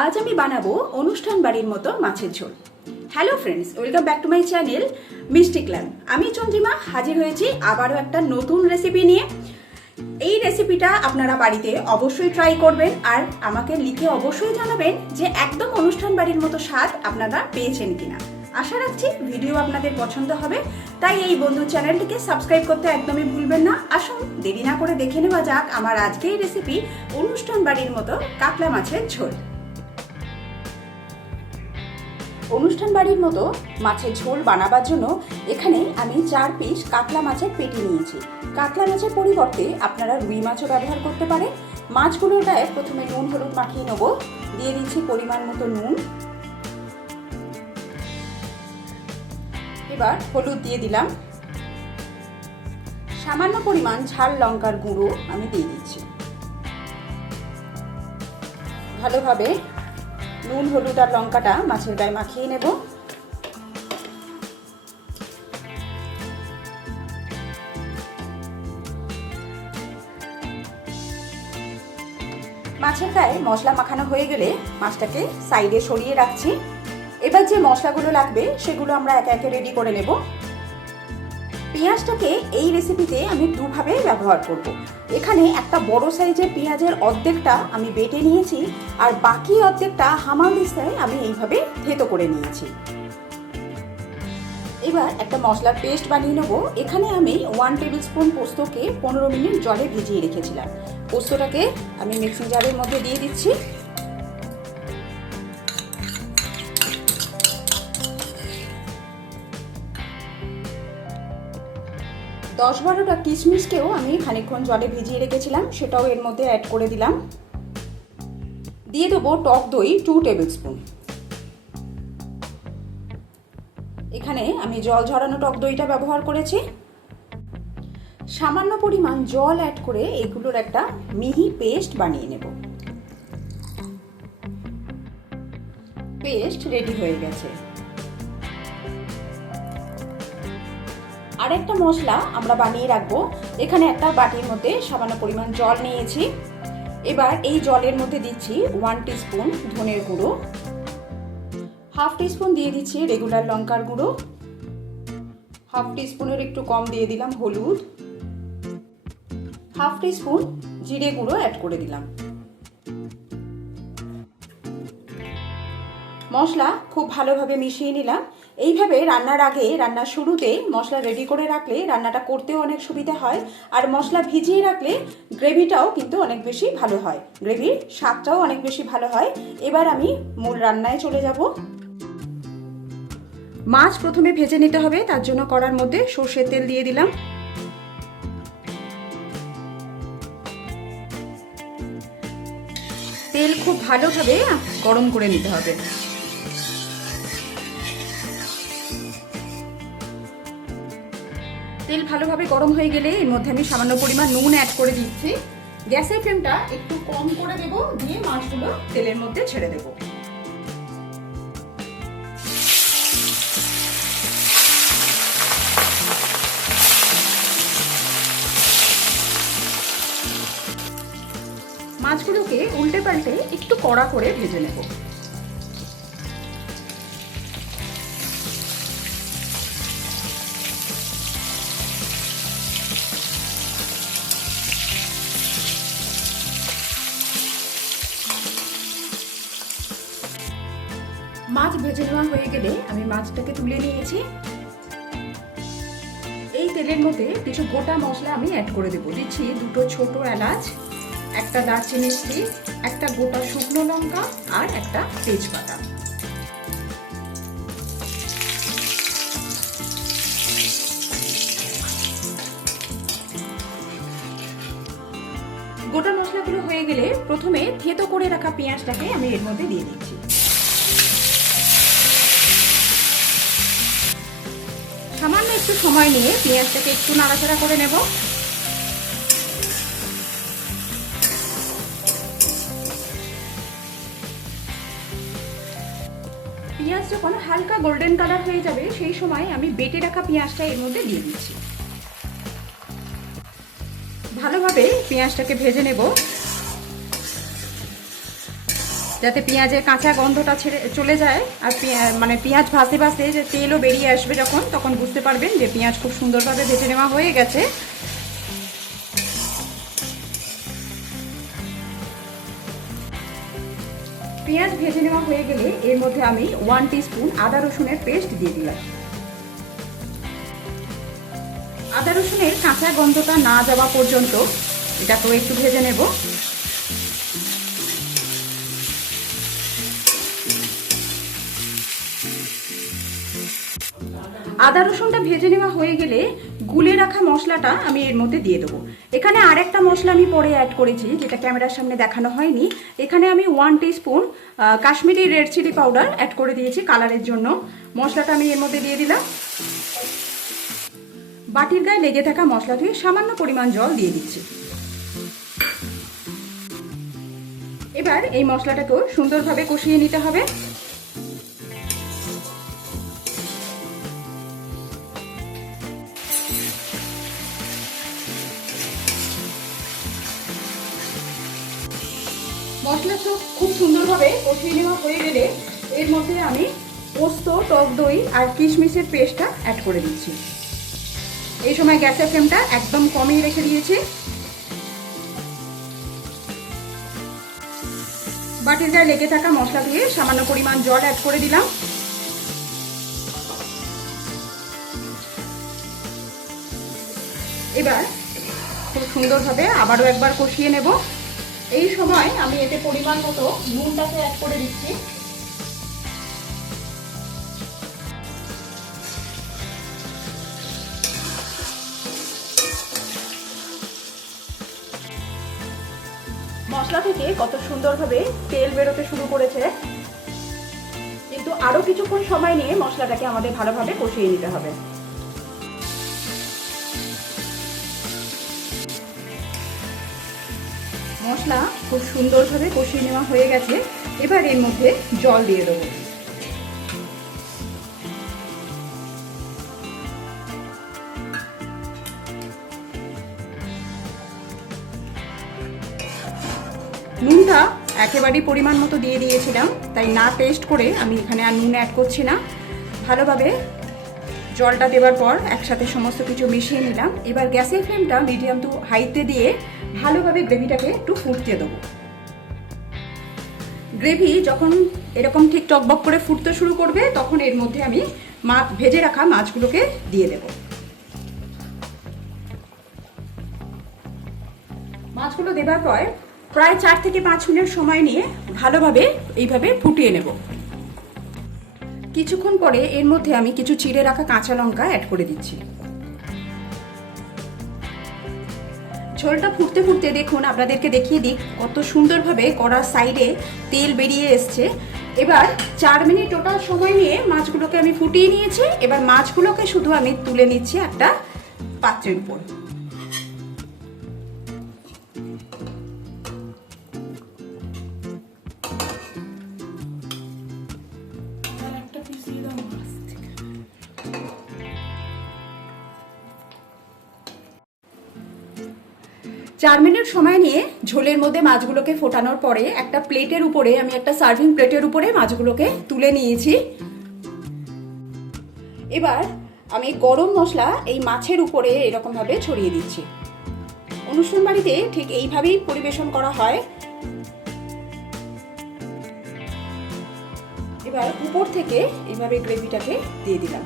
আজ আমি বানাবো অনুষ্ঠান বাড়ির মতো মাছের ঝোল। Hello friends, welcome back to my channel মিষ্টি ক্ল্যাম। আমি চন্দ্রিমা হাজির হয়েছি আবারও একটা নতুন রেসিপি নিয়ে। এই রেসিপিটা আপনারা বাড়িতে অবশ্যই ট্রাই করবেন আর আমাকে লিখে অবশ্যই জানাবেন যে একদম অনুষ্ঠান বাড়ির মতো স্বাদ আপনারা পেয়েছেন কিনা। আশা রাখছি ভিডিও আপনাদের পছন্দ হবে, তাই এই বন্ধু চ্যানেলটিকে সাবস্ক্রাইব করতে একদমই ভুলবেন না। আসুন দেরি না করে দেখে নেওয়া যাক আমার আজকের রেসিপি অনুষ্ঠান বাড়ির মতো কাতলা মাছের ঝোল। অনুষ্ঠান বাড়ির মতো মাছের ঝোল বানাবার জন্য এখানে আমি 4 পিস কাতলা মাছের পেটি নিয়েছি। কাতলা মাছের পরিবর্তে আপনারা রুই মাছও ব্যবহার করতে পারেন। মাছগুলোর গায়ে প্রথমে নুন হলুদ মাখিয়ে নেব। দিয়ে দিচ্ছি পরিমাণ মতো নুন, এবার হলুদ দিয়ে দিলাম, সামান্য পরিমাণ ঝাল লঙ্কার গুঁড়ো আমি দিয়ে দিচ্ছি। ভালোভাবে নুন হলুদ আর লঙ্কাটা মাছের গায়ে মাখিয়ে নেব। মাছের গায়ে মশলা মাখানো হয়ে গেলে মাছটাকে সাইডে সরিয়ে রাখছি। এবার যে মশলাগুলো লাগবে সেগুলো আমরা একে একে রেডি করে নেব। পেঁয়াজটাকে এই রেসিপিতে আমি দুভাবে ব্যবহার করব। এখানে একটা বড় সাইজের পেঁয়াজের অর্ধেকটা আমি বেটে নিয়েছি আর বাকি অর্ধেকটা হামানদিস্তায় আমি এইভাবে থেতো করে নিয়েছি। এবার একটা মশলার পেস্ট বানিয়ে নেব। এখানে আমি 1 টেবিল স্পুন পোস্তকে 15 মিনিট জলে ভিজিয়ে রেখেছিলাম। পোস্তটাকে আমি মিক্সিং জারের মধ্যে দিয়ে দিচ্ছি। দশ 12টা কিশমিশকেও আমি খানিকক্ষণ জলে ভিজিয়ে রেখেছিলাম, সেটাও এর মধ্যে অ্যাড করে দিলাম। দিয়ে দেবো টক দই 2 টেবিল স্পুন। এখানে আমি জল ঝরানো টক দইটা ব্যবহার করেছি। সামান্য পরিমাণ জল অ্যাড করে এগুলোর একটা মিহি পেস্ট বানিয়ে নেব। পেস্ট রেডি হয়ে গেছে। আরেকটা মশলা আমরা বানিয়ে রাখবো। এখানে একটা বাটির মধ্যে সামান্য পরিমাণ জল নিয়েছি। এবার এই জলের মধ্যে দিচ্ছি 1 টিস্পুন ধনের গুঁড়ো, হাফ টিস্পুন দিয়ে দিচ্ছি রেগুলার লঙ্কার গুঁড়ো, হাফ টিস্পুনের একটু কম দিয়ে দিলাম হলুদ, হাফ টিস্পুন জিরে গুঁড়ো অ্যাড করে দিলাম। মশলা খুব ভালোভাবে মিশিয়ে নিলাম। এইভাবে রান্নার আগে, রান্নার শুরুতে মশলা রেডি করে রাখলে রান্নাটা করতেও অনেক সুবিধা হয় আর মশলা ভিজিয়ে রাখলে গ্রেভিটাও কিন্তু অনেক বেশি ভালো হয়, গ্রেভির স্বাদটাও অনেক বেশি ভালো হয়। এবার আমি মূল রান্নায় চলে যাব। মাছ প্রথমে ভেজে নিতে হবে, তার জন্য কড়ার মধ্যে সর্ষের তেল দিয়ে দিলাম। তেল খুব ভালোভাবে গরম করে নিতে হবে। তেল ভালোভাবে গরম হয়ে গেলে এর মধ্যে আমি সামান্য পরিমাণ নুন অ্যাড করে দিচ্ছি। গ্যাসের ফ্লেমটা একটু কম করে দেব, দিয়ে মাছগুলো তেলের মধ্যে ছেড়ে দেব। মাছগুলোকে উল্টে পাল্টে একটু কড়া করে ভেজে নেব। মাছ ভেজে নেওয়া হয়ে গেলে আমি মাছটাকে তুলে নিয়েছি। এই তেলের মধ্যে কিছু গোটা মশলা আমি অ্যাড করে দেবো। দিচ্ছি 2টো ছোট এলাচ, একটা দারচিনি স্টিক, একটা গোটা শুকনো লঙ্কা আর একটা তেজপাতা। গোটা মশলাগুলো হয়ে গেলে প্রথমে থেতো করে রাখা পেঁয়াজটাকে আমি এর মধ্যে দিয়ে দিচ্ছি। সামান্য একটু সময় নিয়ে পেঁয়াজটাকে একটু নাড়াচাড়া করে নেব। পেঁয়াজ যখন হালকা গোল্ডেন কালার হয়ে যাবে সেই সময় আমি বেটে রাখা পেঁয়াজটা এর মধ্যে দিয়ে দিচ্ছি। ভালোভাবে পেঁয়াজটাকে ভেজে নেব। যাতে পেঁয়াজের কাঁচা গন্ধটা চলে যায়। আর মানে পেঁয়াজ ভাজতে ভাজতে যে তেলও বেরিয়ে আসবে যখন, তখন বুঝতে পারবেন যে পেঁয়াজ খুব সুন্দরভাবে ভেজে নেওয়া হয়ে গেছে। পেঁয়াজ ভেজে নেওয়া হয়ে গেলে এর মধ্যে আমি 1 টিস্পুন আদা রসুনের পেস্ট দিয়ে দিলাম। আদা রসুনের কাঁচা গন্ধটা না যাওয়া পর্যন্ত এটাকেও একটু ভেজে নেব। আদা রসুনটা ভেজে নেওয়া হয়ে গেলে গুলে রাখা মশলাটা আমি এর মধ্যে দিয়ে দেবো। এখানে আরেকটা মশলা আমি পরে অ্যাড করেছি, যেটা ক্যামেরার সামনে দেখানো হয়নি। এখানে আমি 1 teaspoon Kashmiri red chilli powder add করে দিয়েছি কালারের জন্য। মশলাটা আমি এর মধ্যে দিয়ে দিলাম। বাটির গায়ে লেগে থাকা মশলা ধুয়ে সামান্য পরিমাণ জল দিয়ে দিচ্ছি। এবার এই মশলাটাকেও সুন্দরভাবে কষিয়ে নিতে হবে। মশলা খুব সুন্দরভাবে কষিয়ে নেওয়া হয়ে গেলে এর মধ্যে আমি পোস্ত, টক দই আর কিশমিশের পেস্টটা অ্যাড করে দিচ্ছি। এই সময় গ্যাসের ফ্লেমটা একদম কমিয়ে রেখে দিয়েছি। বাটির গায়ে লেগে থাকা মশলা দিয়ে সামান্য পরিমাণ জল অ্যাড করে দিলাম। এবার খুব সুন্দরভাবে আবারও একবার কষিয়ে নেব। এই সময় আমি এতে পরিমাণ মতো নুনটাকে অ্যাড করে দিচ্ছি। মশলা থেকে কত সুন্দরভাবে তেল বেরোতে শুরু করেছে, কিন্তু আরো কিছুক্ষণ সময় নিয়ে মশলাটাকে আমাদের ভালোভাবে কষিয়ে নিতে হবে। মশলা খুব সুন্দরভাবে কষিয়ে নেওয়া হয়ে গেছে। এবার এর মধ্যে জল দিয়ে দেবো। নুনটা একেবারেই পরিমাণ মতো দিয়ে দিয়েছিলাম, তাই না টেস্ট করে আমি এখানে আর নুন অ্যাড করছি না। ভালোভাবে জলটা দেওয়ার পর একসাথে সমস্ত কিছু মিশিয়ে নিলাম। এবার গ্যাসের ফ্লেমটা মিডিয়াম টু হাইতে দিয়ে ভালোভাবে গ্রেভিটাকে একটু ফুটতে দেবো। গ্রেভি যখন এরকম ঠিক টকবক করে ফুটতে শুরু করবে, তখন এর মধ্যে আমি ভেজে রাখা মাছগুলোকে দিয়ে দেব। মাছগুলো দেবার পর প্রায় 4 থেকে 5 মিনিট সময় নিয়ে ভালোভাবে এইভাবে ফুটিয়ে নেব। কিছুক্ষণ পরে এর মধ্যে আমি কিছু চিড়ে রাখা কাঁচা লঙ্কা অ্যাড করে দিচ্ছি। ঝোলটা ফুটতে ফুটতে দেখুন, আপনাদেরকে দেখিয়ে দিই কত সুন্দরভাবে কড়ার সাইডে তেল বেরিয়ে এসছে। এবার 4 মিনিট টোটাল সময় নিয়ে মাছগুলোকে আমি ফুটিয়ে নিয়েছি। এবার মাছগুলোকে শুধু আমি তুলে নিচ্ছি একটা পাত্রের উপর। চার মিনিট সময় নিয়ে ঝোলের মধ্যে মাছগুলোকে ফোটানোর পরে একটা প্লেটের উপরে, আমি একটা সার্ভিং প্লেটের উপরে মাছগুলোকে তুলে নিয়েছি। এবার আমি গরম মশলা এই মাছের উপরে এরকম ভাবে ছড়িয়ে দিচ্ছি। অনুষ্ঠান বাড়িতে ঠিক এইভাবেই পরিবেশন করা হয়। এবার উপর থেকে এইভাবে গ্রেভিটাকে দিয়ে দিলাম।